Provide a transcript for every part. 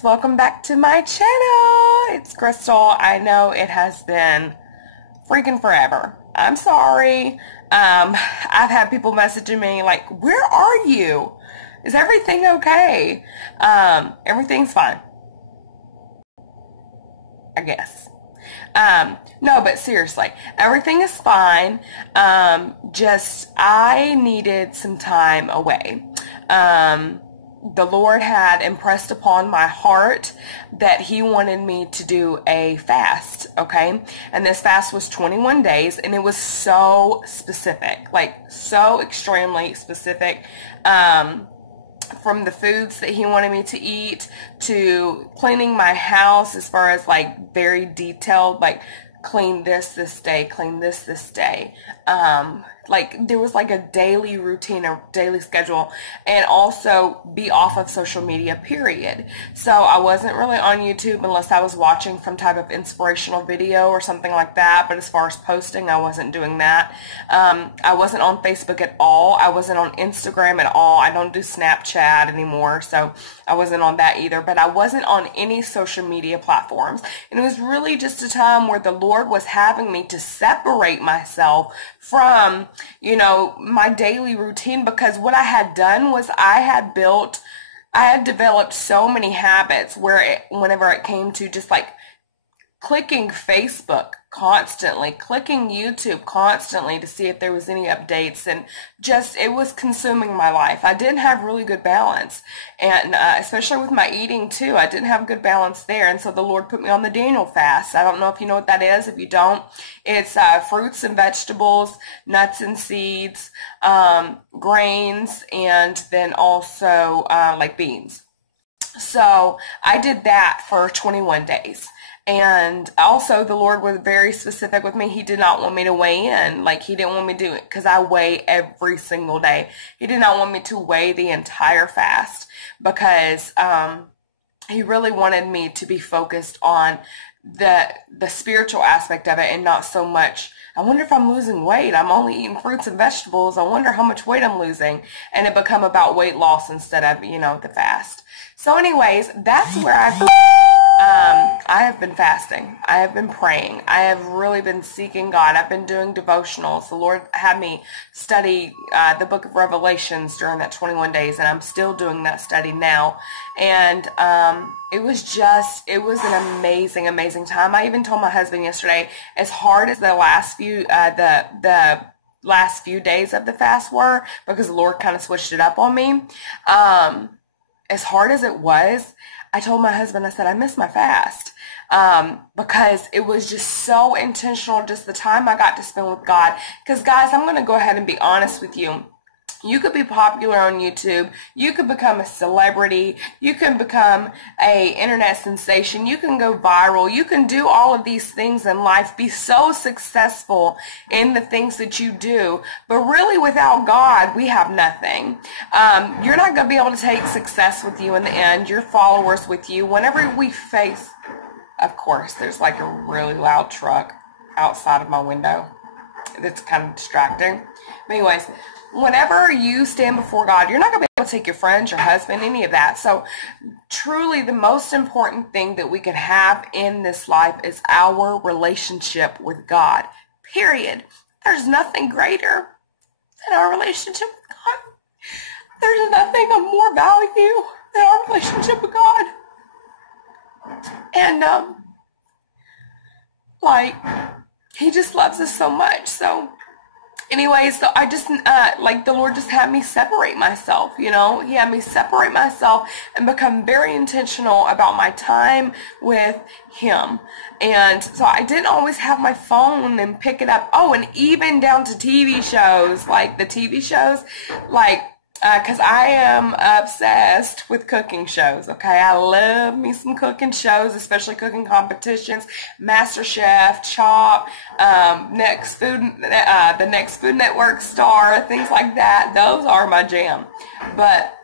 guys, welcome back to my channel. It's Crystal. I know it has been freaking forever. I'm sorry. I've had people messaging me like, where are you? Is everything okay? Everything's fine, I guess. No, but seriously, everything is fine. Just I needed some time away. The Lord had impressed upon my heart that he wanted me to do a fast, okay? And this fast was 21 days, and it was so specific, like so extremely specific, from the foods that he wanted me to eat to cleaning my house, as far as like very detailed, like clean this day, clean this day. Like there was like a daily routine, a daily schedule, and also be off of social media, period. So I wasn't really on YouTube unless I was watching some type of inspirational video or something like that. But as far as posting, I wasn't doing that. I wasn't on Facebook at all. I wasn't on Instagram at all. I don't do Snapchat anymore, so I wasn't on that either. But I wasn't on any social media platforms. And it was really just a time where the Lord was having me to separate myself from, you know, my daily routine, because what I had done was I had developed so many habits where whenever it came to just like clicking Facebook constantly, clicking YouTube constantly to see if there was any updates, and just it was consuming my life. I didn't have really good balance, and especially with my eating too, I didn't have good balance there. And so the Lord put me on the Daniel fast. I don't know if you know what that is. If you don't, it's fruits and vegetables, nuts and seeds, grains, and then also like beans. So I did that for 21 days. And also the Lord was very specific with me. He did not want me to weigh in. Like he didn't want me to do it because I weigh every single day. He did not want me to weigh the entire fast because he really wanted me to be focused on the spiritual aspect of it, and not so much, I wonder if I'm losing weight. I'm only eating fruits and vegetables. I wonder how much weight I'm losing. And it become about weight loss instead of, you know, the fast. So anyways, that's where I have been fasting. I have been praying. I have really been seeking God. I've been doing devotionals. The Lord had me study the book of Revelations during that 21 days, and I'm still doing that study now. And it was an amazing, amazing time. I even told my husband yesterday, as hard as the last few, the last few days of the fast were, because the Lord kind of switched it up on me, as hard as it was, I told my husband, I said, I miss my fast, because it was just so intentional, just the time I got to spend with God. Because guys, I'm going to go ahead and be honest with you. You could be popular on YouTube. You could become a celebrity. You can become a internet sensation. You can go viral. You can do all of these things in life, be so successful in the things that you do. But really, without God, we have nothing. You're not going to be able to take success with you in the end, your followers with you. Whenever we face, of course, there's like a really loud truck outside of my window that's kind of distracting. But anyways, whenever you stand before God, you're not going to be able to take your friends, your husband, any of that. So truly the most important thing that we can have in this life is our relationship with God, period. There's nothing greater than our relationship with God. There's nothing of more value than our relationship with God. And like, he just loves us so much. So anyways, so I just, like the Lord just had me separate myself, you know. He had me separate myself and become very intentional about my time with him. And so I didn't always have my phone and pick it up. Oh, and even down to TV shows, like the TV shows, like, because I am obsessed with cooking shows, okay? I love me some cooking shows, especially cooking competitions, MasterChef, Chop, the Next Food Network Star, things like that. Those are my jam. But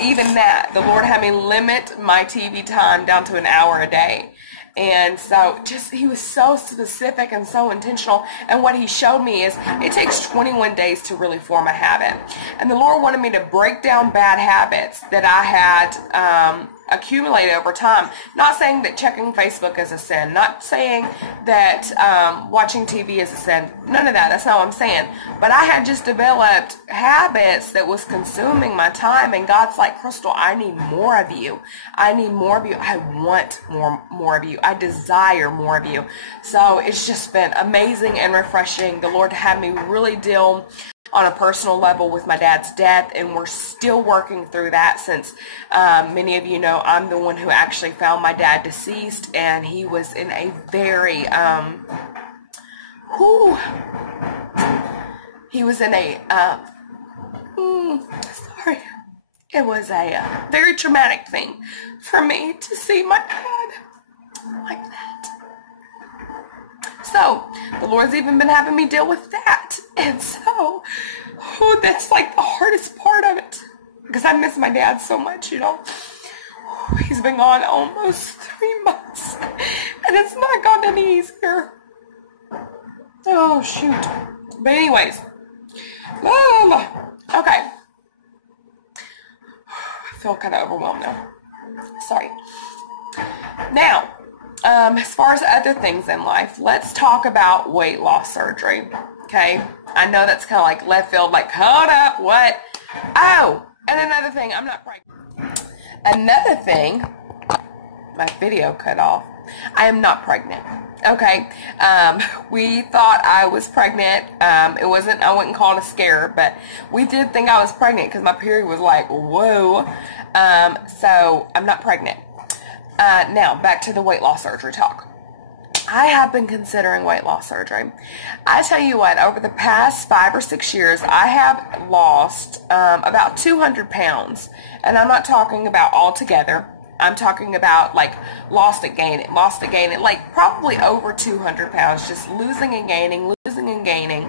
even that, the Lord had me limit my TV time down to an hour a day. And so just, he was so specific and so intentional. And what he showed me is it takes 21 days to really form a habit. And the Lord wanted me to break down bad habits that I had accumulate over time. Not saying that checking Facebook is a sin. Not saying that watching TV is a sin. None of that. That's not what I'm saying. But I had just developed habits that was consuming my time, and God's like, Crystal, I need more of you. I need more of you. I want more of you. I desire more of you. So it's just been amazing and refreshing. The Lord had me really deal on a personal level with my dad's death, and we're still working through that since many of you know I'm the one who actually found my dad deceased, and he was in a very he was in a sorry, it was a very traumatic thing for me to see my dad like that. So, the Lord's even been having me deal with that. And so, that's like the hardest part of it. Because I miss my dad so much, you know. He's been gone almost 3 months. And it's not gotten any easier. Oh, shoot. But anyways. Okay. I feel kind of overwhelmed now. Sorry. Now, as far as other things in life, let's talk about weight loss surgery, okay? I know that's kind of like left field, like, hold up, what? Oh, and another thing, I'm not pregnant. Another thing, my video cut off. I am not pregnant, okay? We thought I was pregnant. It wasn't, I wouldn't call it a scare, but we did think I was pregnant because my period was like, whoa. So I'm not pregnant. Now, back to the weight loss surgery talk. I have been considering weight loss surgery. I tell you what, over the past 5 or 6 years, I have lost about 200 pounds. And I'm not talking about all together. I'm talking about like lost and gaining, like probably over 200 pounds, just losing and gaining.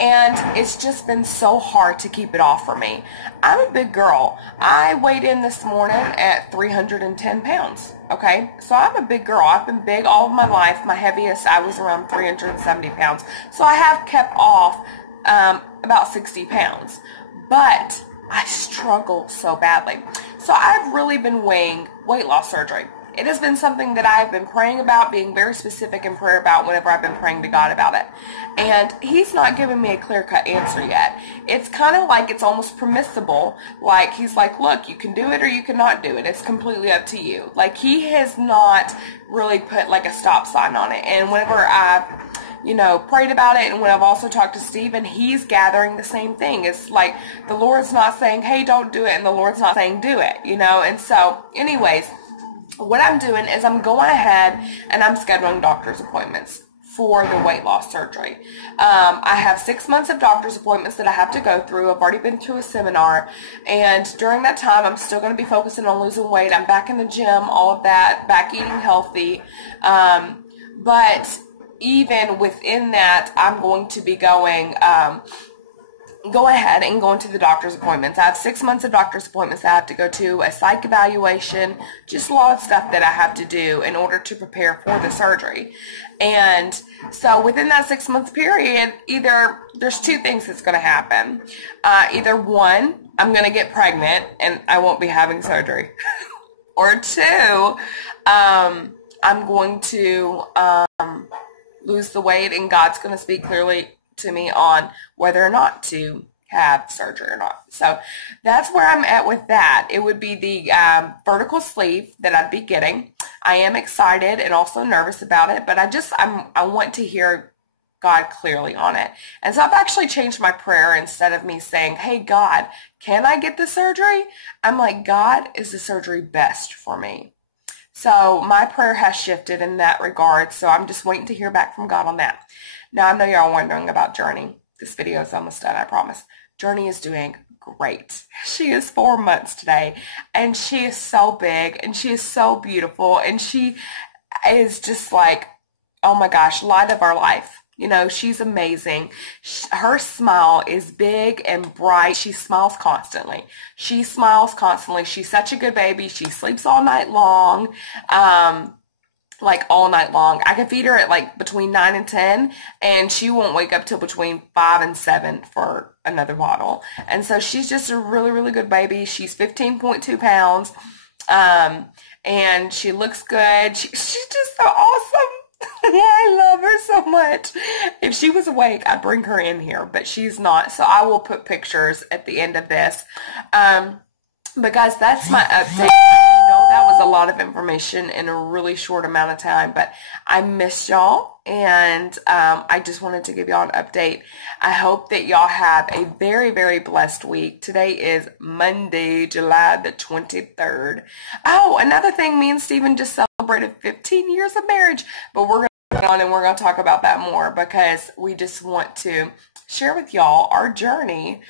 And it's just been so hard to keep it off for me. I'm a big girl. I weighed in this morning at 310 pounds. Okay, so I'm a big girl. I've been big all of my life. My heaviest, I was around 370 pounds. So I have kept off about 60 pounds. But I struggle so badly. So I've really been weighing weight loss surgery. It has been something that I've been praying about, being very specific in prayer about whenever I've been praying to God about it. And he's not given me a clear-cut answer yet. It's kind of like it's almost permissible. Like he's like, look, you can do it or you cannot do it. It's completely up to you. Like he has not really put like a stop sign on it. And whenever I've prayed about it, and when I've also talked to Stephen, he's gathering the same thing. It's like the Lord's not saying, hey, don't do it, and the Lord's not saying do it, And so, anyways, what I'm doing is I'm going ahead and I'm scheduling doctor's appointments for the weight loss surgery. I have 6 months of doctor's appointments that I have to go through. I've already been to a seminar, and during that time, I'm still going to be focusing on losing weight. I'm back in the gym, all of that, back eating healthy, but even within that, I'm going to be go ahead and go into the doctor's appointments. I have 6 months of doctor's appointments. I have to go to a psych evaluation, just a lot of stuff that I have to do in order to prepare for the surgery. And so within that 6 month period, either there's two things that's going to happen. Either one, I'm going to get pregnant and I won't be having surgery. Or two, I'm going to lose the weight, and God's going to speak clearly to me on whether or not to have surgery or not. So that's where I'm at with that. It would be the vertical sleeve that I'd be getting. I am excited and also nervous about it, but I want to hear God clearly on it. And so I've actually changed my prayer. Instead of me saying, hey God, can I get the surgery? I'm like, God, is the surgery best for me? So my prayer has shifted in that regard. So I'm just waiting to hear back from God on that. Now, I know y'all are wondering about Journey. This video is almost done, I promise. Journey is doing great. She is 4 months today, and she is so big, and she is so beautiful, and she is just like, oh my gosh, light of our life. She's amazing. Her smile is big and bright. She smiles constantly. She's such a good baby. She sleeps all night long. Like all night long. I can feed her at like between 9 and 10, and she won't wake up till between 5 and 7 for another bottle. And so she's just a really, really good baby. She's 15.2 pounds. And she looks good. She's just so awesome. I love her so much. If she was awake, I'd bring her in here, but she's not. So I will put pictures at the end of this. But guys, that's my update. I know that was a lot of information in a really short amount of time, but I miss y'all, and I just wanted to give y'all an update. I hope that y'all have a very, very blessed week. Today is Monday, July the 23rd. Oh, another thing, me and Steven just celebrated 15 years of marriage, but we're going to go on and we're going to talk about that more because we just want to share with y'all our journey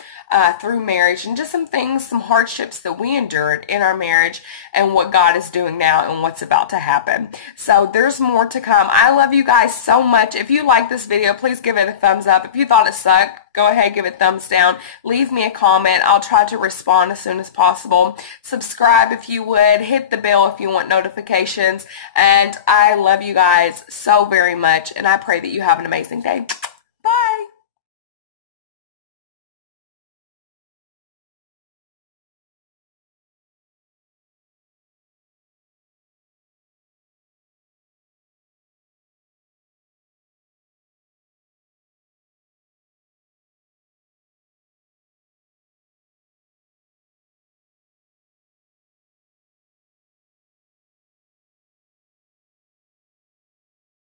through marriage and just some things, some hardships that we endured in our marriage and what God is doing now and what's about to happen. So there's more to come. I love you guys so much. If you like this video, please give it a thumbs up. If you thought it sucked, go ahead, give it a thumbs down. Leave me a comment. I'll try to respond as soon as possible. Subscribe if you would. Hit the bell if you want notifications. And I love you guys so very much. And I pray that you have an amazing day.